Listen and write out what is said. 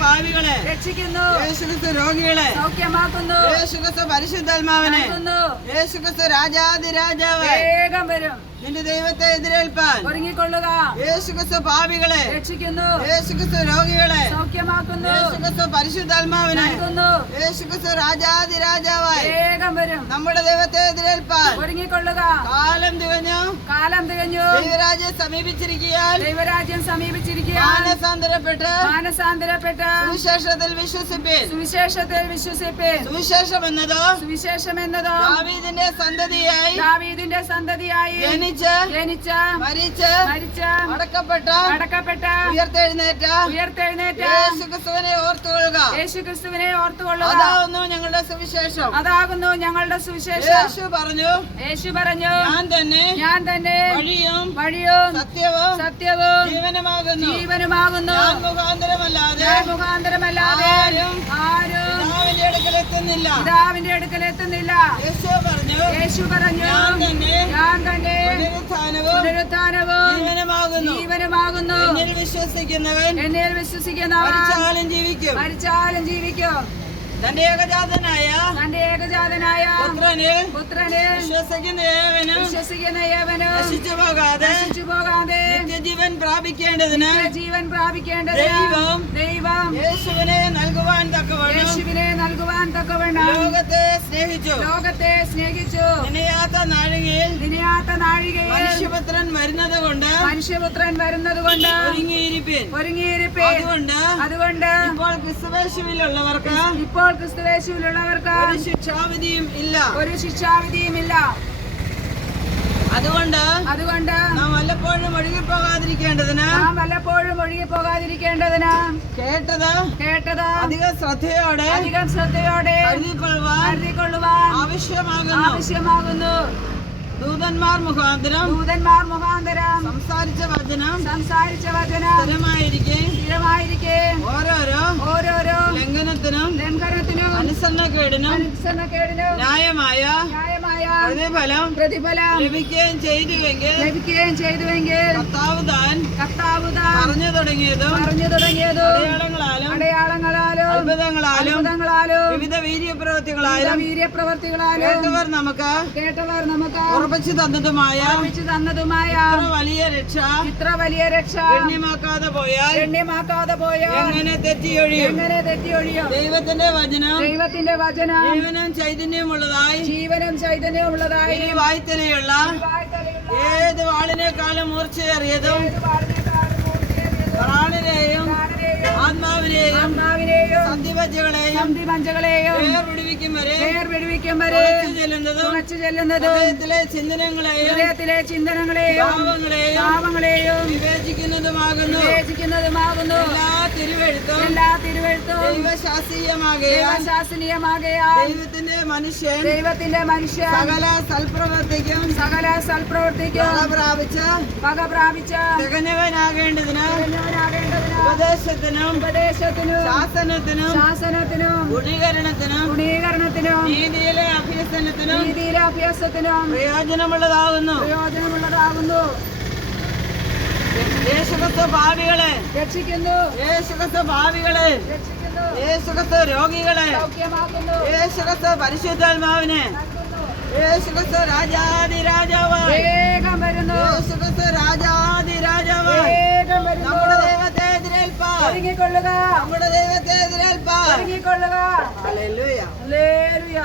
ഭാവികളെ രക്ഷിക്കുന്നു. യേശുക്രിസ്തു രോഗികളെ സൗഖ്യമാക്കുന്നു. യേശുക്രിസ്തു പരിശുദ്ധാത്മാവനെ യേശുക്രിസ്തു യേശുക്രിസ്തു രാജാതിരാജാവ് വേഗം വരും. നിന്റെ ദൈവത്തെ എതിരേൽപ്പാൻ ഒരുങ്ങിക്കൊള്ളുക. യേശുക്രിസ്തു ഭാവികളെ രക്ഷിക്കുന്നു. യേശുക്രിസ്തു രോഗികളെ സൗഖ്യമാക്കുന്നു. യേശുക്രിസ്തു പരിശുദ്ധാത്മാവിനെ നൽകുന്നു. യേശുക്രിസ്തു രാജാതിരാജാവായി വേഗം വരും. നമ്മുടെ ദൈവത്തെ എതിരേൽപ്പാൻ ഒരുങ്ങിക്കൊള്ളുക. കാലം തികഞ്ഞു ദൈവരാജ്യം സമീപിച്ചിരിക്കുകയാൽ ദൈവരാജ്യം സമീപിച്ചിരിക്കുക മാനസാന്തരപ്പെട്ട് മാനസാന്തരപ്പെട്ട് സുവിശേഷത്തിൽ വിശ്വസിപ്പീൻ. സുവിശേഷത്തിൽ വിശ്വസിപ്പേ സുവിശേഷം എന്നതോ സുവിശേഷം എന്നതോ ദാവീദിന്റെ സന്തതിയായി ദാവീദിന്റെ സന്തതിയായി ജനിച്ച് ജനിച്ച മരിച്ച് മരിച്ച അടക്കപ്പെട്ട അടക്കപ്പെട്ട ഉയർത്തെഴുന്നേറ്റ ഉയർത്തെഴുന്നേറ്റ യേശുക്രിസ്തുവിനെ ഓർത്തുകൊള്ളുക. യേശു ക്രിസ്തുവിനെ ഓർത്തുകൊള്ളുക. അതാവുന്നു ഞങ്ങളുടെ സുവിശേഷം. അതാകുന്നു ഞങ്ങളുടെ സുവിശേഷം. യേശു പറഞ്ഞു യേശു പറഞ്ഞു ഞാൻ തന്നെ സത്യവും ജീവനുമാകുന്നു. ജീവനുമാകുന്നു. മുഖാന്തരമല്ലാതെ മുഖാന്തരമല്ലാതെ ആരും ആരും പിതാവിന്റെ അടുക്കൽ എത്തുന്നില്ല. പിതാവിന്റെ അടുക്കൽ എത്തുന്നില്ല. യേശു പറഞ്ഞു യേശു പറഞ്ഞു ഞാൻ തന്നെ പുനരുത്ഥാനവും ജീവനുമാകുന്നു. ജീവനുമാകുന്നു. എന്നിൽ വിശ്വസിക്കുന്നവൻ എന്നിൽ വിശ്വസിക്കുന്നവൻ മരിച്ചാലും ജീവിക്കും. മരിച്ചാലും ജീവിക്കും. തന്റെ ഏകജാതനായ തന്റെ ഏകജാതനായ പുത്രന് പുത്രനെ വിശ്വസിക്കുന്ന ഏവനും വിശ്വസിക്കുന്ന ഏവനും നശിച്ചു പോകാതെ നശിച്ചു പോകാതെ നിത്യജീവൻ പ്രാപിക്കേണ്ടതിന് ജീവൻ പ്രാപിക്കേണ്ടത് ദൈവം ദൈവം യേശുവിനെ നൽകുവാൻ തക്കവണ്ണം യേശുവിനെ നൽകുവാൻ തക്കവണ്ണം ലോകത്തെ സ്നേഹിച്ചു. ലോകത്തെ സ്നേഹിച്ചു. നിനയാത്ത നാഴികയിൽ നിനയാത്ത നാഴികയിൽ മനുഷ്യപുത്രൻ വരുന്നത് കൊണ്ട് മനുഷ്യപുത്രൻ വരുന്നത് കൊണ്ട് ഒരുങ്ങിയിരിപ്പിൻ. ഒരുങ്ങിയിരിപ്പേ അതുകൊണ്ട് അതുകൊണ്ട് ഇപ്പോൾ ക്രിസ്തുവേശുവിലുള്ളവർക്ക് ഇപ്പോൾ ക്രിസ്തുവേശുവിലുള്ളവർക്ക് ഒരു ശിക്ഷാവിധിയും ഇല്ല. ഒരു ശിക്ഷാവിധിയുമില്ല അതുകൊണ്ട് അതുകൊണ്ട് നാം വല്ലപ്പോഴും ഒഴുകിപ്പോകാതിരിക്കേണ്ടതിന് നാം വല്ലപ്പോഴും ഒഴുകി പോകാതിരിക്കേണ്ടതിന് കേട്ടത് കേട്ടത് അധിക ശ്രദ്ധയോടെ അധികം ശ്രദ്ധയോടെ കരുതിക്കൊള്ളുവാൻ ആവശ്യമാകുന്നു. ആവശ്യമാകുന്നു. ദൂതന്മാർ മുഖാന്തരം ദൂതന്മാർ മുഖാന്തരം സംസാരിച്ച വചനം സംസാരിച്ച വചനം സ്ഥിരമായിരിക്കെ സ്ഥിരമായിരിക്കെ ഓരോരോ ഓരോരോ ലംഘനത്തിനും ലംഘനത്തിനും അനുസരണക്കേടിനും അനുസരണക്കേടിനും ന്യായമായ പ്രതിഫലം ലഭിക്കുകയും ചെയ്തുവെങ്കിൽ ലഭിക്കുകയും ചെയ്തുവെങ്കിൽ കർത്താവ് താൻ കർത്താവ് താൻ പറഞ്ഞു തുടങ്ങിയതും പറഞ്ഞു തുടങ്ങിയതും അത്ഭുതങ്ങളാലും അത്ഭുതങ്ങളാലും വിവിധ വീര്യപ്രവൃത്തികളാലും വീര്യപ്രവർത്തികളാലും കേട്ടവർ നമുക്ക് കേട്ടവർ നമുക്ക് ഉറപ്പിച്ചു തന്നതുമായ ഓർമ്മിച്ചു തന്നതുമായ വലിയ രക്ഷ ഇത്ര വലിയ രക്ഷ ഗണ്യമാക്കാതെ പോയാൽ ഗണ്യമാക്കാതെ പോയാൽ എങ്ങനെ തെറ്റിയൊഴിയും? എങ്ങനെ തെറ്റിയൊഴിയും? ദൈവത്തിന്റെ വചനം ദൈവത്തിന്റെ വചനം ജീവനും ചൈതന്യമുള്ളതായി ജീവനും ചൈതന്യമുള്ളതായി വായ്ത്തലയുള്ള ഏത് വാളിനേക്കാളും മൂർച്ചയേറിയതും സന്ധിപഞ്ചകളെയും വേർപിടിവിക്കും വരെ വരെ ചെല്ലുന്നതും ഹൃദയത്തിലെ ചിന്തനങ്ങളെയും ഹൃദയത്തിലെ ചിന്തനങ്ങളെയും ഭാവങ്ങളെയും വിവേചിക്കുന്നതുമാകുന്നു. വിവേചിക്കുന്നതുമാകുന്നു. എല്ലാ തിരുവെഴുത്തും എല്ലാ തിരുവഴുത്തും ദൈവശാസ്ത്രീയമാകയാൽ ദൈവശാസനീയമാകയാൽ ദൈവത്തിന്റെ മനുഷ്യൻ ദൈവത്തിന്റെ മനുഷ്യ സകല സൽപ്രവർത്തിക്കും സകല സൽപ്രവർത്തിക്കും ഫല പ്രാപിച്ച വക പ്രാപിച്ച തികഞ്ഞവനാകേണ്ടതിന് തികഞ്ഞവനാകേണ്ടതിന് ഉപദേശത്തിനും ഉപദേശത്തിനും ശാസനത്തിനും ശാസനത്തിനും ഗുണീകരണത്തിനും ഗുണീകരണത്തിനും നീതിയിലെ അഭ്യസനത്തിനും നീതിയിലെ അഭ്യാസത്തിനും പ്രയോജനമുള്ളതാകുന്നു. പ്രയോജനമുള്ളതാകുന്നു. യേശുക്രിസ്തു ഭാവികളെ രക്ഷിക്കുന്നു. യേശുക്രിസ്തു ഭാവികളെ രക്ഷിക്കുന്നു. യേശുക്രിസ്തു രോഗികളെ സൗഖ്യമാക്കുന്നു. യേശുക്രിസ്തു പരിശുദ്ധാത്മാവിനെ യേശുക്രിസ്തു രാജാതി രാജാവ് വേഗം വരുന്നു. യേശുക്രിസ്തു രാജാവ് വേഗം വരുന്നു നമ്മുടെ ദൈവത്തെ എതിരേൽപ്പാൻ ഒരുങ്ങിക്കൊള്ളുക നമ്മുടെ ദൈവത്തെ എതിരേൽപ്പാൻ ഒരുങ്ങിക്കൊള്ളുക ഹല്ലേലൂയ ഹല്ലേലൂയ